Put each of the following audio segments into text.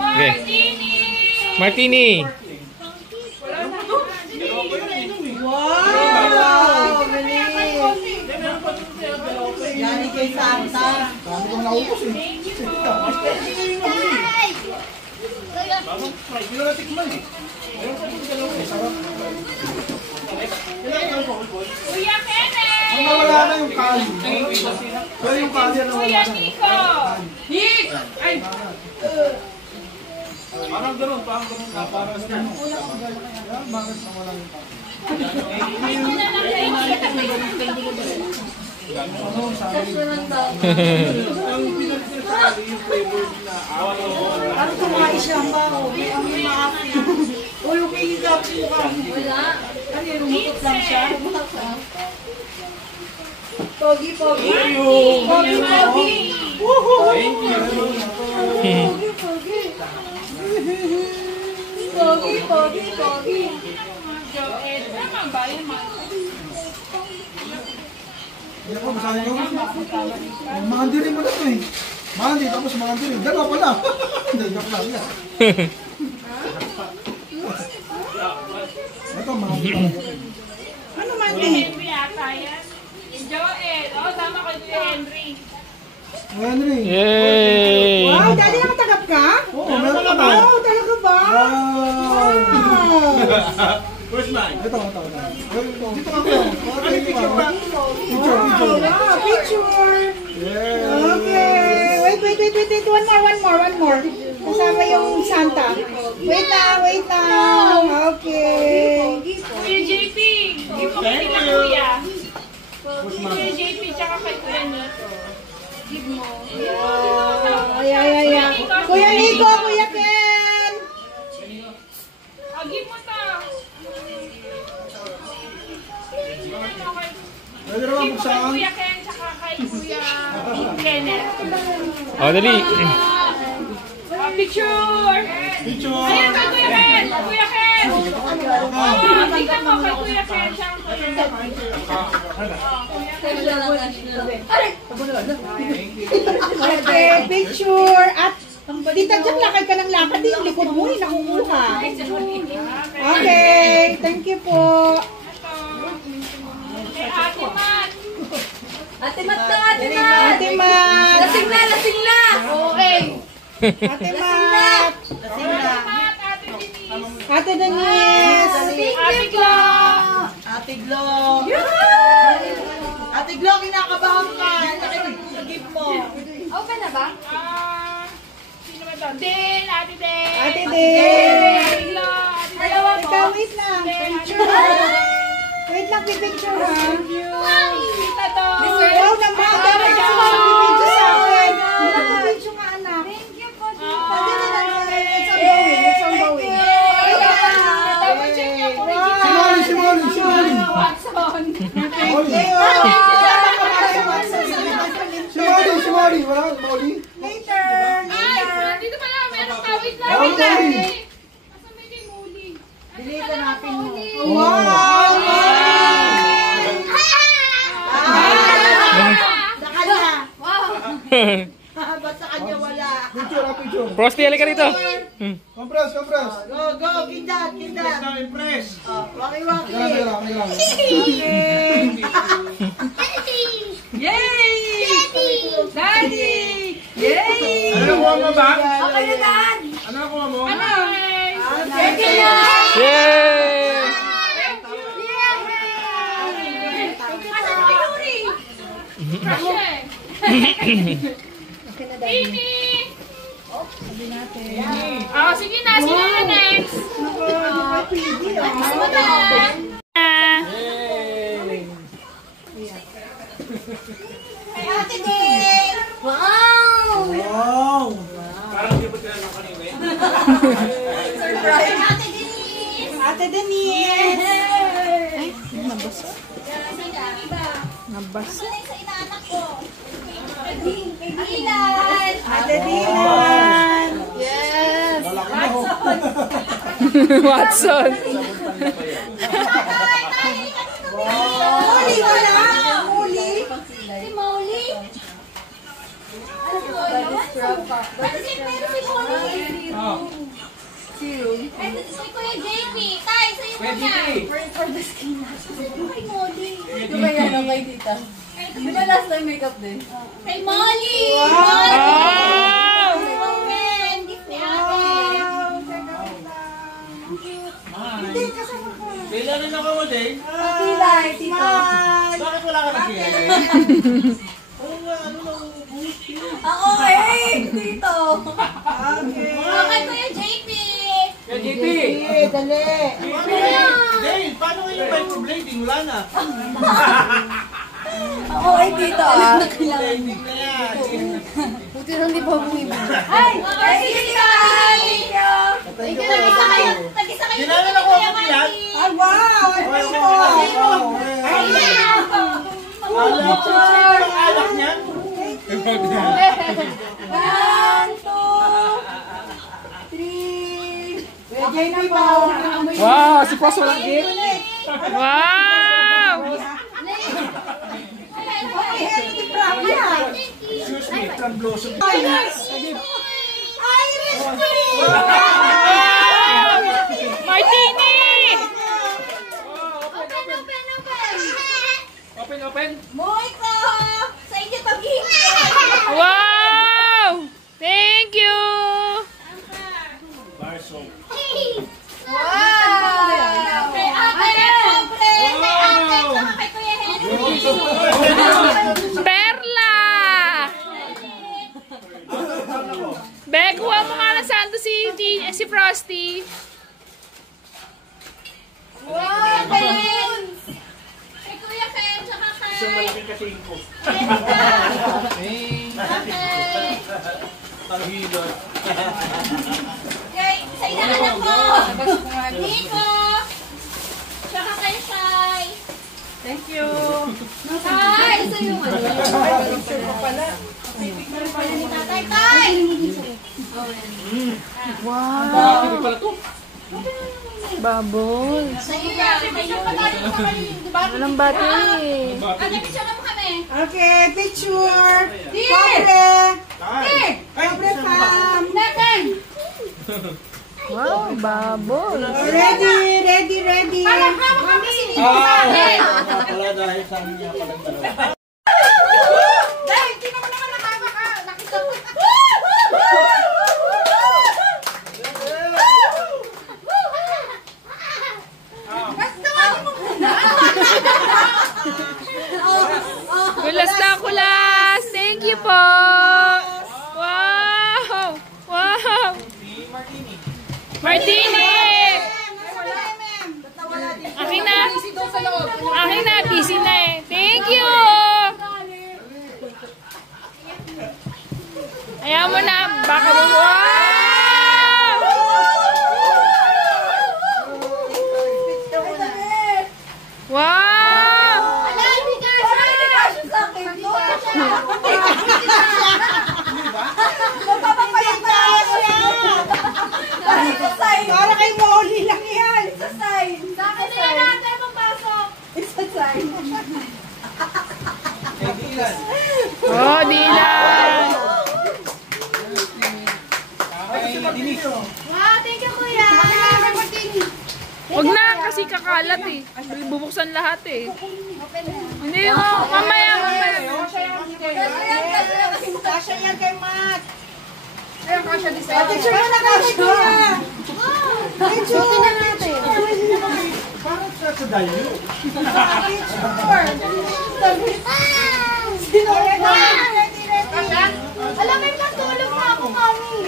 Martini! Martini! Wow! Yan kay Santa. Dami kong naubos eh. Hindi na natikman eh. Kuya Kenneth! Ang nawala na yung kali. Pero yung kali na nawala Kuya na. Nico! Hik! Ay! Parang gano'n, parang gano'n. Parang gano'n. Bakit nawala yung kali? Ay, ko na lang kayo. Ano, sabi? Ang pinagsasabi yung flavor na awa ng Parang kumais lang ba? Ang maapi. O yung hihigap mo ka. Wala. Ano yung rumutot lang siya? Pogi, pogi. Pogi, pogi. Thank you. Pogi, pogi. Pogi, pogi, pogi. Joel, tama ba yun, Hindi ako, masahin ko. Mahandirin mo na ito eh. Mahandi, tapos mahandirin. Dalawa pala. Hindi, joke lang yan. Ito, mahandirin. Ano man Kuya Henry ata yan. Joel, tama ko Kuya Henry. Henry. Yay! Wow, dali nakatanggap ka? Oo, meron ka ba? Wow, talaga ba? Wow! Where's mine? Ito. Dito ka ba? Picture. Wow, picture. Yeah. Okay. Wait. One more. Kasama yung Santa. Wait lang. Okay. Kuya JP, give mo kasi lang kuya. Kuya JP, tsaka kay Kuya Nico. Give mo. Ay. Kuya Nico, Kuya Ken. Give mo to. Pwede naman Give mo kay buksan. Kuya Ken, tsaka kay Kuya Kenneth. Oh, dali. Picture! Ayun kay Kuya Ken! Kuya Ken! Tingnan mo kay Kuya Ken. Siya ang Kuya Okay, picture. At Tita Jack, lakad ka ng lakad. Yung likod mo, nakukuha. Okay, thank you po. Kay Ate Mat. Ate Mat na, Ate Mat! Ate Mat. Lasing na! Okay. Ate Mat. Mat, Ate Denise. Ate Denise. Ate Glo. Ate Glo. Ate Glo, kinakabahan ka. Nakikip mo. Okay na ba? Sino ba ito? Din, Ate Din. Ate Din. Ate Glo. Dalawa po. Ikaw, wait lang. Picture. Wait lang, pipicture ha. Kita to. Wow naman. Dapat ka mag-video sa akin. Mag-video ka, anak. Thank you po. Pwede na lang. It's ongoing. Wait lang. Dapat check niya po. Si Molly. Watson. Si Molly. Wala ka, Molly? Later. Ay, dito pala. Meron ka. Wait lang. Wait lang. Asan ba yung muli? Delete natin mo. Wow! Sa kanya. Ba't sa kanya wala? Picture. Frosty, halika rito. Compress. Go, kindat. Impress. Waki-waki. Lang. Yay! Daddy! Yay! Ano kuha mo ba? Okay na, Dad! Ano kuha mo? Hi. Thank you, Dad! Yay! Asan si Yuri? Tini! Oh, sige na. Sino na next? Ano na? Ate Din. Wow! Parang hindi mo tinanong kanina eh. Surprise. Ate Denise. Ay, nabasa. Ate Dilan. Yes. Watson. Molly, wala. Molly. Si Molly? Ano po? Meron si Molly. For the skin. Kay Molly. Yung kaya lang kay tita. Di ba last time makeup din? Kay Molly! Molly! Wow! Gift ni ate. Hindi, kasama ko. Kailan rin ako mo, Day? Pilay, tito. Bakit wala ka nag-iagay? Ako tito. Okay. Okay, Kuya JP. Kaya JP! Dali. Day, paano yung microblading? Wala na. Ako tito Blading na yan. Buti nang di pa bumibili. Ay! Sige, tita! Thank you. Tag-isa kayo. Kailangan ako ako yan. Ay, wow! Ay, wow! Alam ko ang alak niya. 1, 2, 3. Okay na po. Wow! Si Pros walang gift. Wow! Excuse me, from Blossom. Iris Queen! Martini! Open. Open. Moiko! Sa inyo pag-ibig! Wow! Thank you! Barso. Wow! Kay ate, pobre! Kay ate, tsaka kay Kuya Henry! Perla! Be, kuha mo nga ng santo si Frosty. Wow! Ken! Kay Kuya Ken, tsaka kay... Isang malaking kasingko. Okay. Tanghilot. Kay, sa inaanak ko! Nico! Tsaka kay Shai! Thank you. Tay! Isa yung ano? Picture ko pala. Pala ni tatay, tay! Bubbles. Sa iyo ka, picture pa tayo sa kayo, di ba? Walang battery. Ate, picture na mo kami. Okay, picture. Dear! Pobre. Ay! Pobre fam. Nathan! Wow, bubbles. Ready. Parang hawak kami si Nico Ah! sa akin. Wala dahil sa amin niya palang dalawa. Dahil, hindi naman naman nakahawak ka. Nakita mo. Basta wali mo muna. Kulas na kulas! Thank you po! Wow! Wow! Martini! Akin na! Akin na! Busy na eh. Thank you! Ayaw mo na! Baka mo! Wow! Wow! Ala, hindi ka siya sa akin. Doon siya. Magpapapayag na siya. Sa sign. Para kay Molly lang yan. Sa sign. Sa akin na yan natin mapasok. Isa sign. Oh, Dylan! Wow, thank you, kuya. Huwag na, kasi kakalat eh. Bubuksan lahat eh. Hindi mo, mamaya. Kasha yan kay Matt. Picture mo na kasi, kuya. Picture na natin. Parang sa dalyo. Sino Ready. Alam mo, natulog na ako, mami.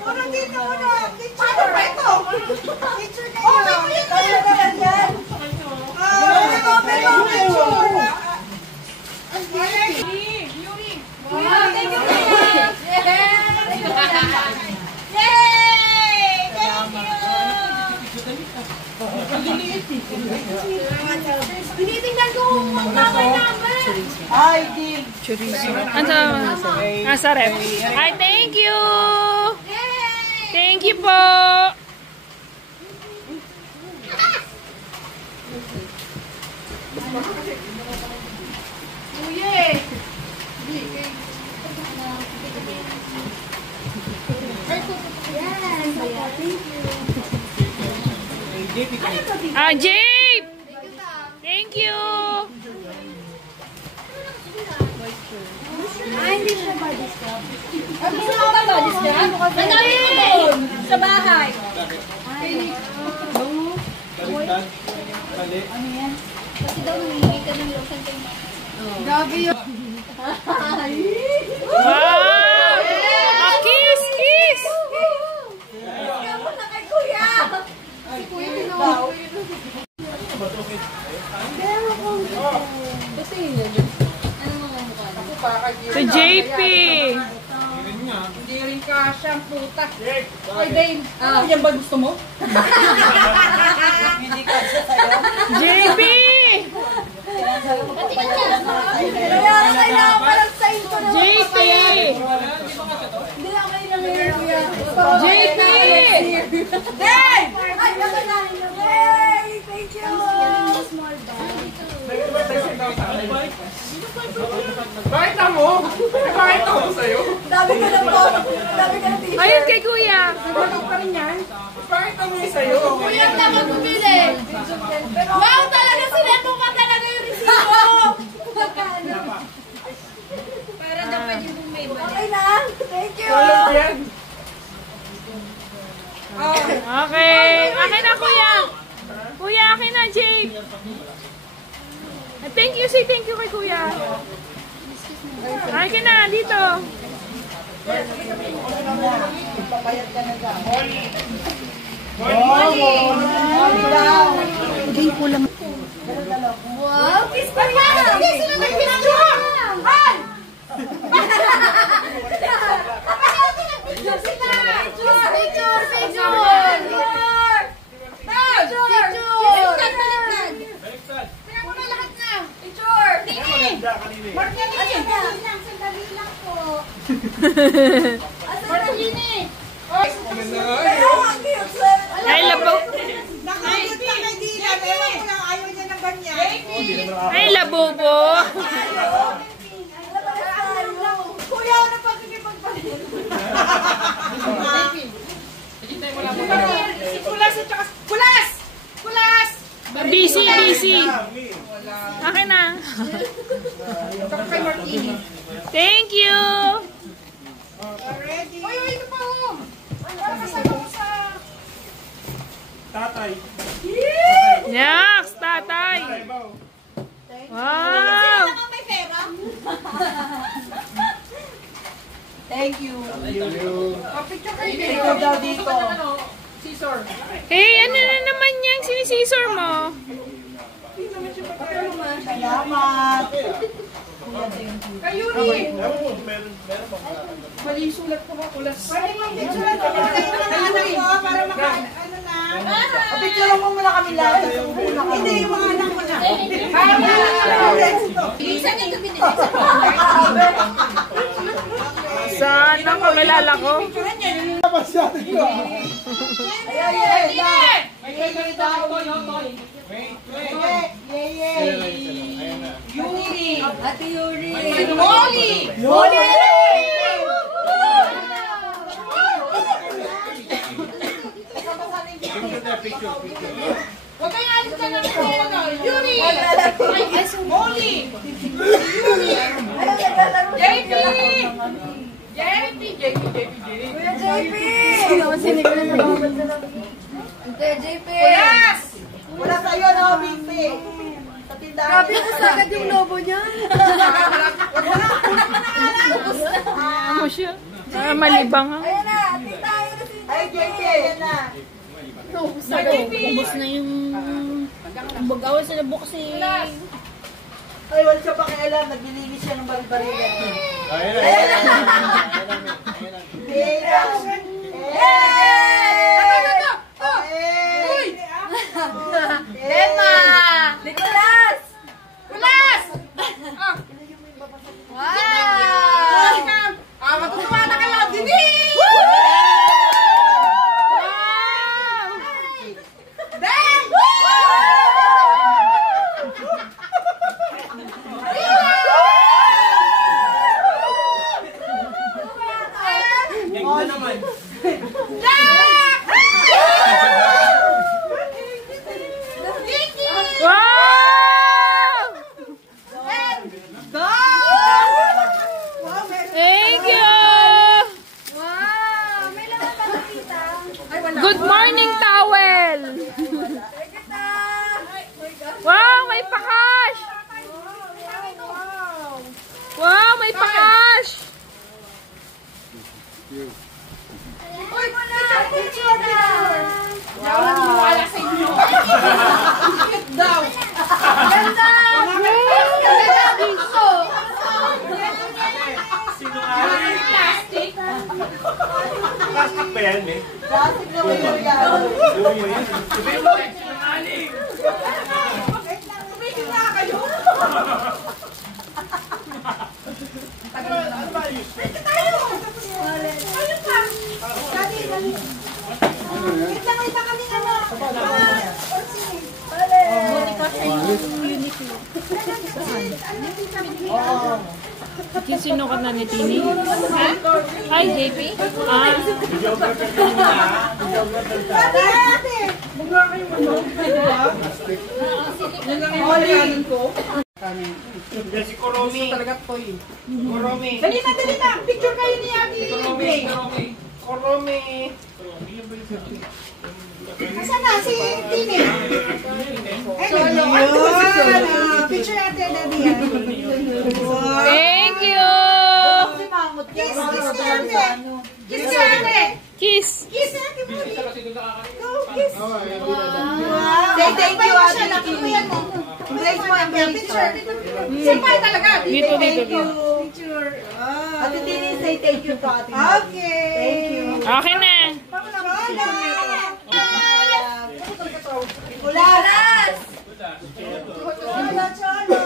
Parang dito mo na. Picture ba ito? Picture kayo. Oh, may picture na lang yan. Picture. Wow, thank you, kuya. Yay! Thank you! Tinitingnan ko kung mamay namin. Ay, di. Nasa ref. Ay, thank you! Yay! Thank you po! Uye! Yan. Thank you. JP kayo. Ah, Jape! Thank you! Hindi siya body scrub. Gusto mo ba body scrub? Nandami ko doon! Sa bahay. Baliktad. Balik. Kasi daw humihingi ka ng lotion kay Gabi yun. Wow! Ah, kiss! Kiss! Kaya mo na kay Kuya! Si Kuya tinawag. Gusto yun yun. Ano mga mukha? Si JP! Hindi rin ka siyang puta. Oy, Dane. Yan ba gusto mo? Hindi ka siya sa'yo. JP! Kaya kailangan parang sign ko na JP! Hindi lang kayo lang ngayon, Kuya. JP! Dane! Ay, nakalain na. Hey! Thank you! Small bag. Bakit mo? Bakit ako sa'yo? Dami ka na po. Dami ka na t-shirt. Ayun kay Kuya! Bakit ako sa'yo? Kuya, tama bumili. Wow, talaga sila pa talaga yung resibo. Para dapat yung bumili. Okay na. Thank you. Okay. Akin na, Kuya. Kuya, akin na, Jape. Thank you. Say thank you kay Kuya. Akin na, dito. Wow, kiss pa rin. Kiss na may picture. Ay! Picture sila. Picture. Tingnan mo na lahat na. Picture. Sandali lang po. Martini. Ay, labo. Nakakit na kay Dina. Ewan ko lang, ayaw niya ng ganyan. Ay, labobo. Kuya, ano pa kikipagpalit? Kulas at saka... Kulas! Kulas! Busy. Akin na. Saka kay Martini. Thank you. Ready? Uy, ito pa ho. Para kasama ko sa... Tatay. Next, tatay. Wow. May pera? Thank you. Thank you. Ikaw daw dito. Scissor. Hey, ano na naman yung sinisisor mo? Salamat. Kayo ni. Mali yung sulat ko ba? Kulas. Pwede mo picture ko ng anak ko para maka... Ano na? Picture mo muna kami lahat. Hindi, yung mga anak ko na. Bilisan yung gabi nila. Saan ang kamalala ko? Masyado ko. Yuri. Ate Yuri. Molly. Molly! Huwag kayong alis ka na ng Yuri. Molly. JP. Kuya JP! Kuya JP! Kulas. Wala sa'yo na, Bibi. Sa tindahan. Grabe ko sagad yung lobo niya. Ano siya? Para malibang ha? Ayan na, ating tayo na si Ay, JP, ayan na. Ubus na yung... Bagawa sila bukas eh. Ay, wala siya pakialam. Naglilinis siya ng bari-barila. Ayan na. Emma! Nicolas! Nicolas! Wow! Matutuwa na kayo. Dini! Ganda naman. Uy, picture na! Hindi ako naniniwala sa inyo. Daw! Ganda! Ganda dito! Sinungaling. Plastic. Plastic ba yan, eh? Plastic na mo yun yan. Sabihin mo, sinungaling. Wait lang, tumigil na kayo. Ano ba yun? Wait tayo! Ano pa? Dali, dali. Wait lang kami ano. Sinukat na ni Tini? Ha? Hi, JP? Ah. Ate, ate! Bunga kayo ano? Yan lang yung halianin ko. Yan si Kuromi. Kuromi. Dali na! Picture kayo ni Ate Grace. Kuromi. Nasaan na si Tini? Ayun! Picture ate, daddy yan. Thank you! Kiss ka ate! Kiss ka ate! Kiss! Kiss ate mo! Go, kiss! Say thank you ate. Nakukuyan mo. Embrace mo, picture. Simpay talaga. Dito. Picture. Ate Tini, say thank you to ate. Okay. Thank you. Okay na. Ulas! Cholo!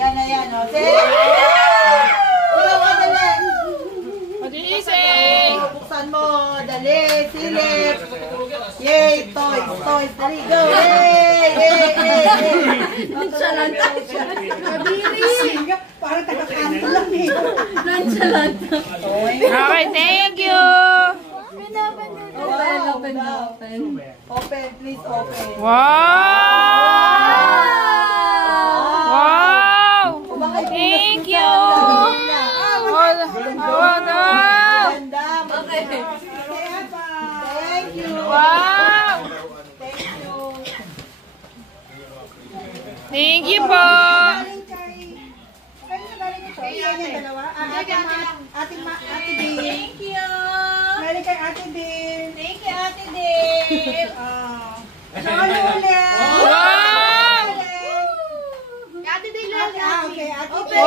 Ayan, o. Say! Ikaw ka, dali! Mag-iisay! Buksan mo, dali, silip! Yay! Toys! Dali, go! Yay! Nonchalant siya. Kadiri! Parang taga-kanto lang eh. Nonchalant. Okay, thank you! Open, please open. Wow! Wow! Thank you! Ganda. Okay. Thank you. Wow! Thank you. Thank you po! Galing kay... Kaya na galing ito. Yan yung dalawa. Ate Bill. Thank you. Galing kay Ate Bill. Thank you, Ate Dave. Cholo ulit. Wow! Ate Dave lang. Okay, Ate Wow! Bill.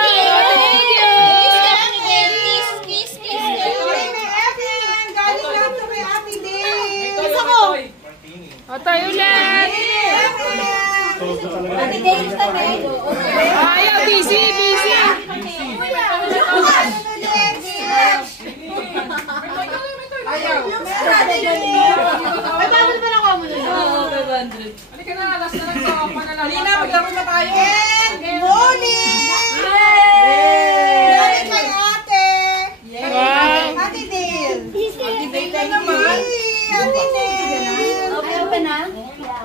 Thank you! Kiss. Okay, may Evan. Galing lang to kay Ate Bill. Isa ko. O, tayo ulit! Ate Dave kami. Ayaw, busy! Ayaw. May bubble pa na mo nun. Oo, 500. Halika na, last na lang to. Halina, maglaro na tayo. And bowling! Galing kay Ate. Wow! Ate Bill. Ate Dave Ate naman. Ate Bill. Okay pa na?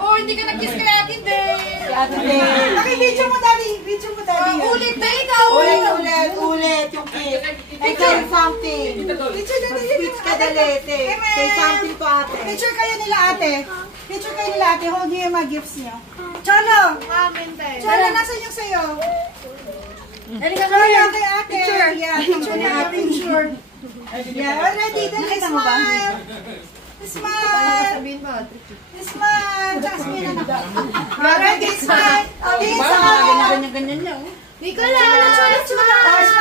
Oh, hindi ka nag-kiss kay Ate Dave. Ate Bill. Video mo, Daddy. Ulit ba ikaw? Ulit yung kiss. And say something. Picture na speech ka dali. Say something to ate. Picture kayo nila ate. Hold niyo yung mga gifts niyo. Cholo! Cholo, nasan yung sayo? Cholo, kay ate. Picture. Yeah, picture ni ate. Picture. Yeah, already. Dali, smile. Smile. Jasmine, anak. Already, smile. Already, smile. Ganyan-ganyan niya. Nicolas! Smile.